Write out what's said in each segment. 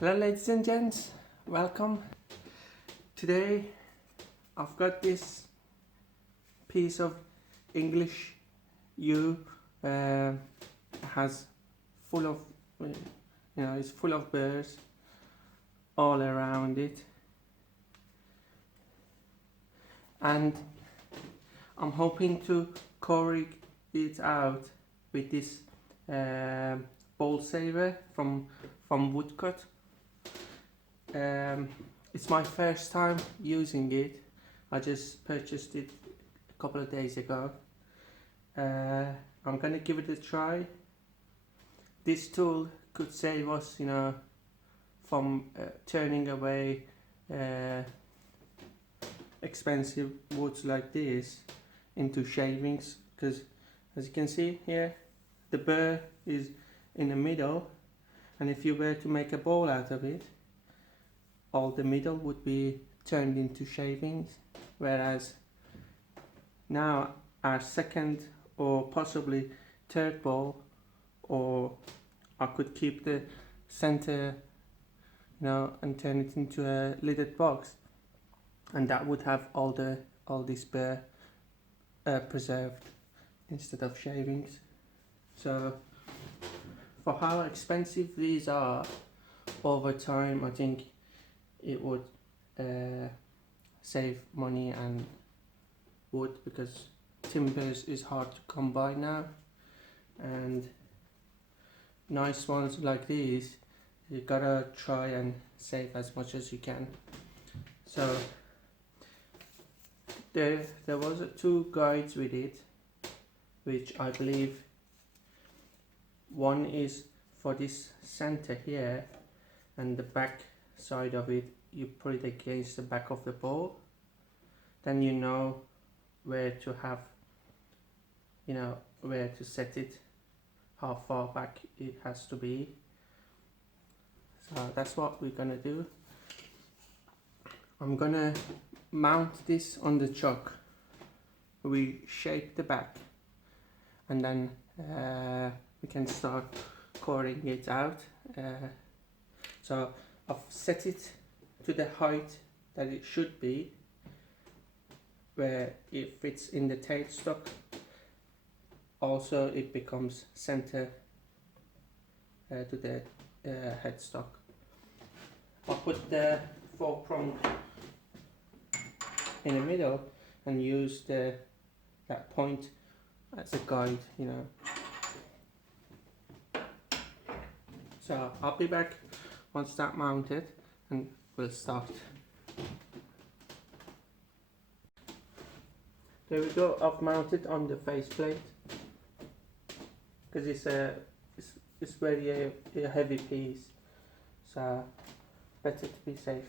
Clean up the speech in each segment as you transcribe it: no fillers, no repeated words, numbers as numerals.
Hello ladies and gents, welcome. Today I've got this piece of English yew, has full of, it's full of birds all around it, and I'm hoping to correct it out with this bowl saver from Woodcut. It's my first time using it. I just purchased it a couple of days ago. I'm gonna give it a try. This tool could save us, from turning away expensive woods like this into shavings, because as you can see here, the burr is in the middle, and if you were to make a bowl out of it, all the middle would be turned into shavings, whereas now our second or possibly third bowl, or I could keep the center, and turn it into a lidded box, and that would have all this burr preserved instead of shavings. So for how expensive these are, over time I think it would save money and wood, because timbers is hard to come by now, and nice ones like these you gotta try and save as much as you can. So there was two guides with it, which I believe one is for this center here, and the back side of it you put it against the back of the bowl, then you know where to have, where to set it, how far back it has to be. So that's what we're gonna do. I'm gonna mount this on the chuck. We shape the back, and then we can start coring it out. So I've set it to the height that it should be, where it fits in the tailstock. Also it becomes center to the headstock. I'll put the 4-prong in the middle and use that point as a guide, So I'll be back once that's mounted and we'll start. There we go, I've mounted on the faceplate, because it's very a heavy piece, so better to be safe.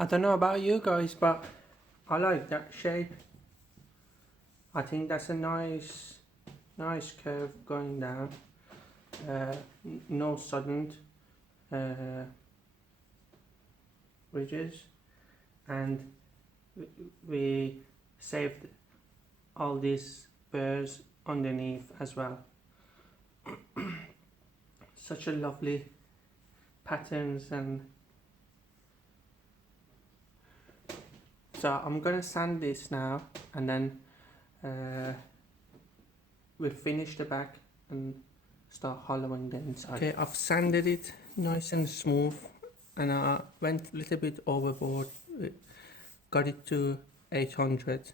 I don't know about you guys, but I like that shape. I think that's a nice curve going down. No sudden ridges, and we saved all these burrs underneath as well. Such a lovely patterns. And so I'm gonna sand this now, and then we'll finish the back and start hollowing the inside. Okay, I've sanded it nice and smooth, and I went a little bit overboard. Got it to 800.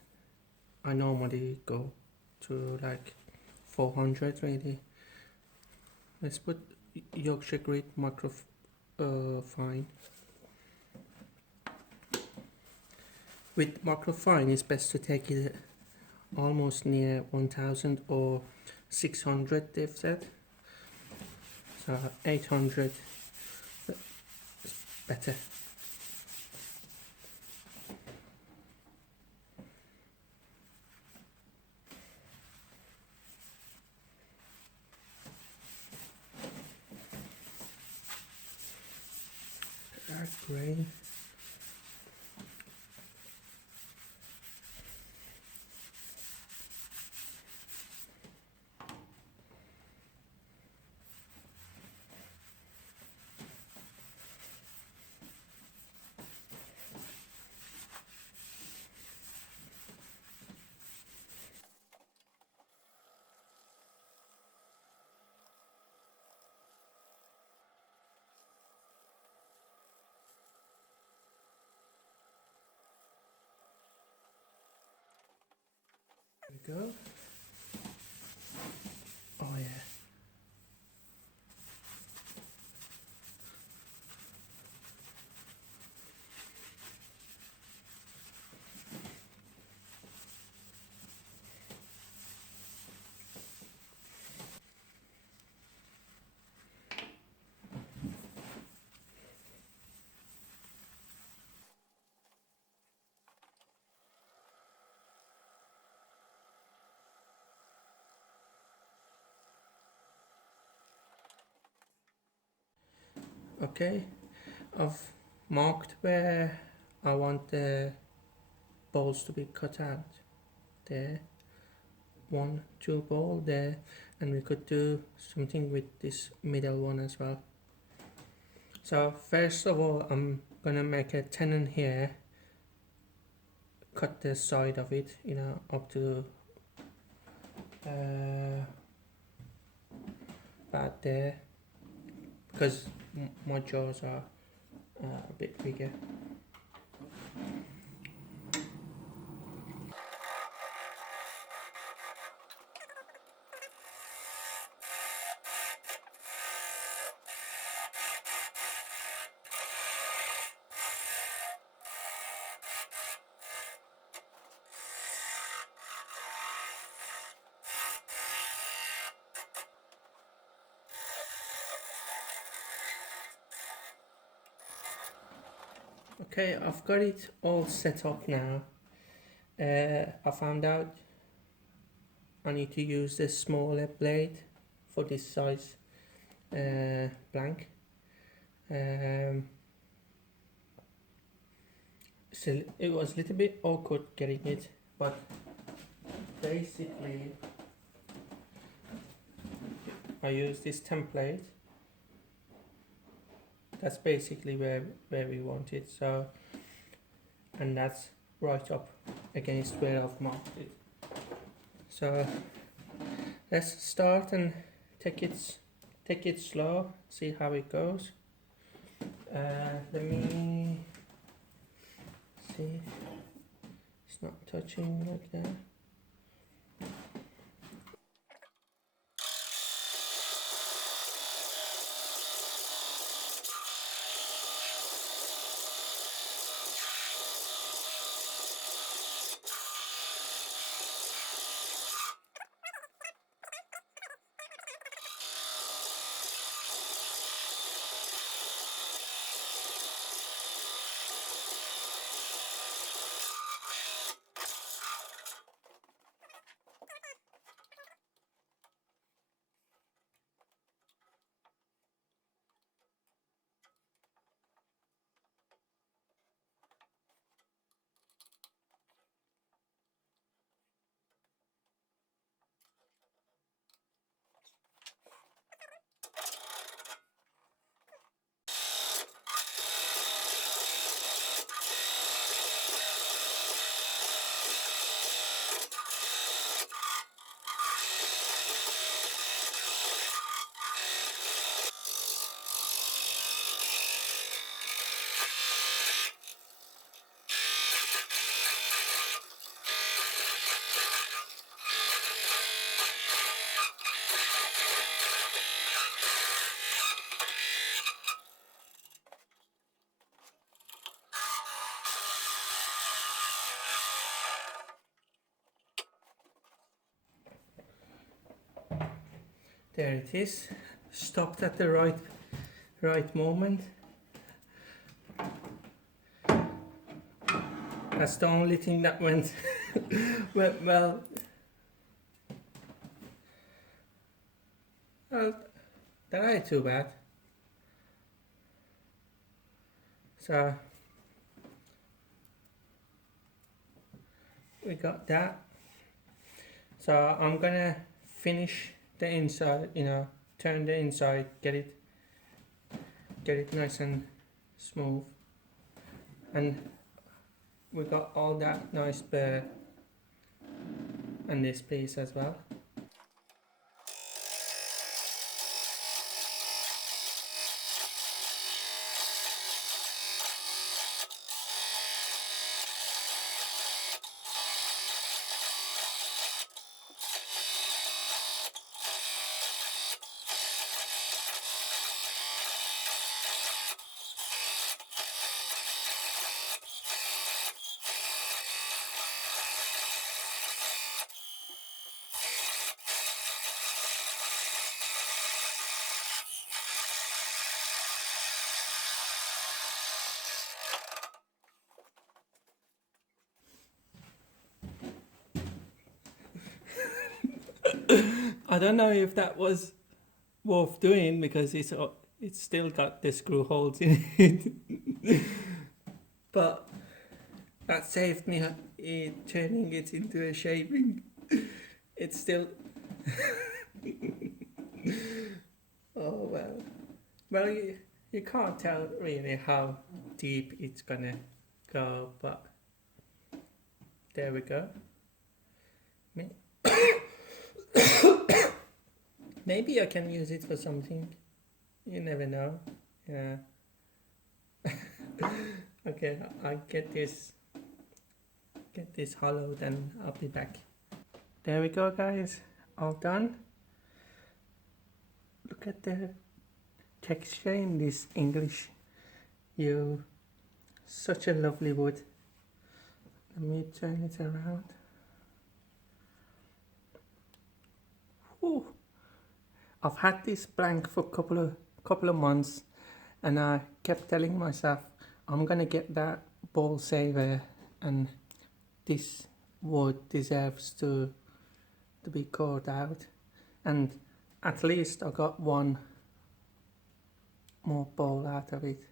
I normally go to like 400 really. Let's put Yorkshire Grit micro fine. With microfine, it's best to take it almost near 1000 or 600, they've said. So 800 is better. Dark grey. There we go. Oh yeah. Okay, I've marked where I want the balls to be cut out. There, 1, 2 ball there, and we could do something with this middle one as well. So first of all, I'm gonna make a tenon here, cut the side of it, you know, up to about there, because my jaws are a bit bigger. Okay, I've got it all set up now. I found out I need to use the smaller blade for this size blank. So it was a little bit awkward getting it, but basically I use this template. That's basically where we want it. So, and that's right up against where I've marked it. So let's start and take it slow, see how it goes. Let me see, it's not touching like that. There it is. Stopped at the right moment. That's the only thing that went well. That ain't too bad. So we got that. So I'm gonna finish the inside, you know, turn the inside, get it nice and smooth, and we got all that nice burr on this piece as well. I don't know if that was worth doing because it's still got the screw holes in it, but that saved me turning it into a shaving. It's still oh well you can't tell really how deep it's gonna go, but there we go. Maybe I can use it for something. You never know. Yeah. Okay, I'll get this hollowed and I'll be back. There we go, guys. All done. Look at the texture in this English yew. Such a lovely wood. Let me turn it around. Whew. I've had this blank for a couple of months, and I kept telling myself I'm gonna get that ball saver, and this wood deserves to be caught out, and at least I got one more ball out of it.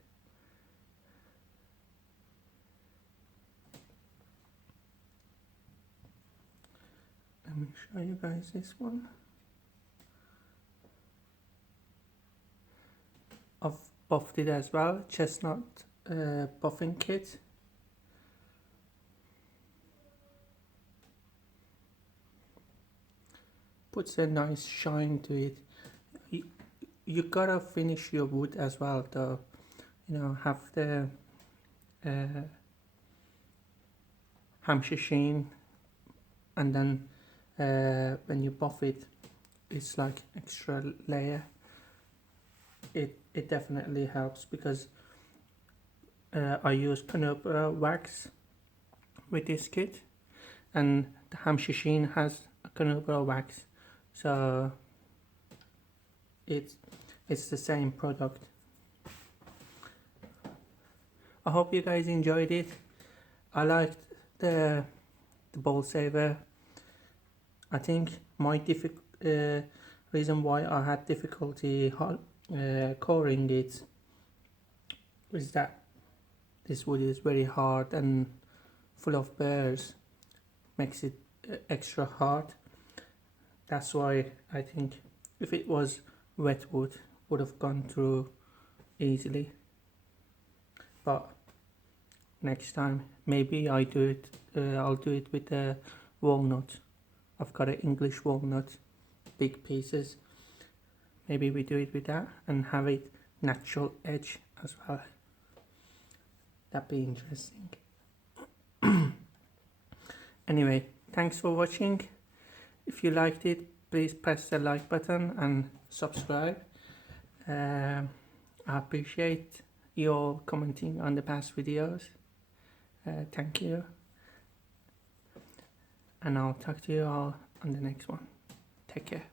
Let me show you guys this one. I've buffed it as well, chestnut buffing kit. Puts a nice shine to it. You gotta finish your wood as well, though. You know, have the Hampshire sheen, and then when you buff it, it's like extra layer. It definitely helps because I use Canopera wax with this kit, and the Hampshire sheen has a Canopera wax, so it's the same product. I hope you guys enjoyed it. I liked the ball saver. I think my reason why I had difficulty coring it is that this wood is very hard and full of burrs, makes it extra hard. That's why I think if it was wet wood, would have gone through easily. But next time maybe I'll do it with a walnut. I've got an English walnut, big pieces. Maybe we do it with that and have it natural edge as well. That'd be interesting. Anyway, thanks for watching. If you liked it, please press the like button and subscribe. I appreciate you all commenting on the past videos. Thank you. And I'll talk to you all on the next one. Take care.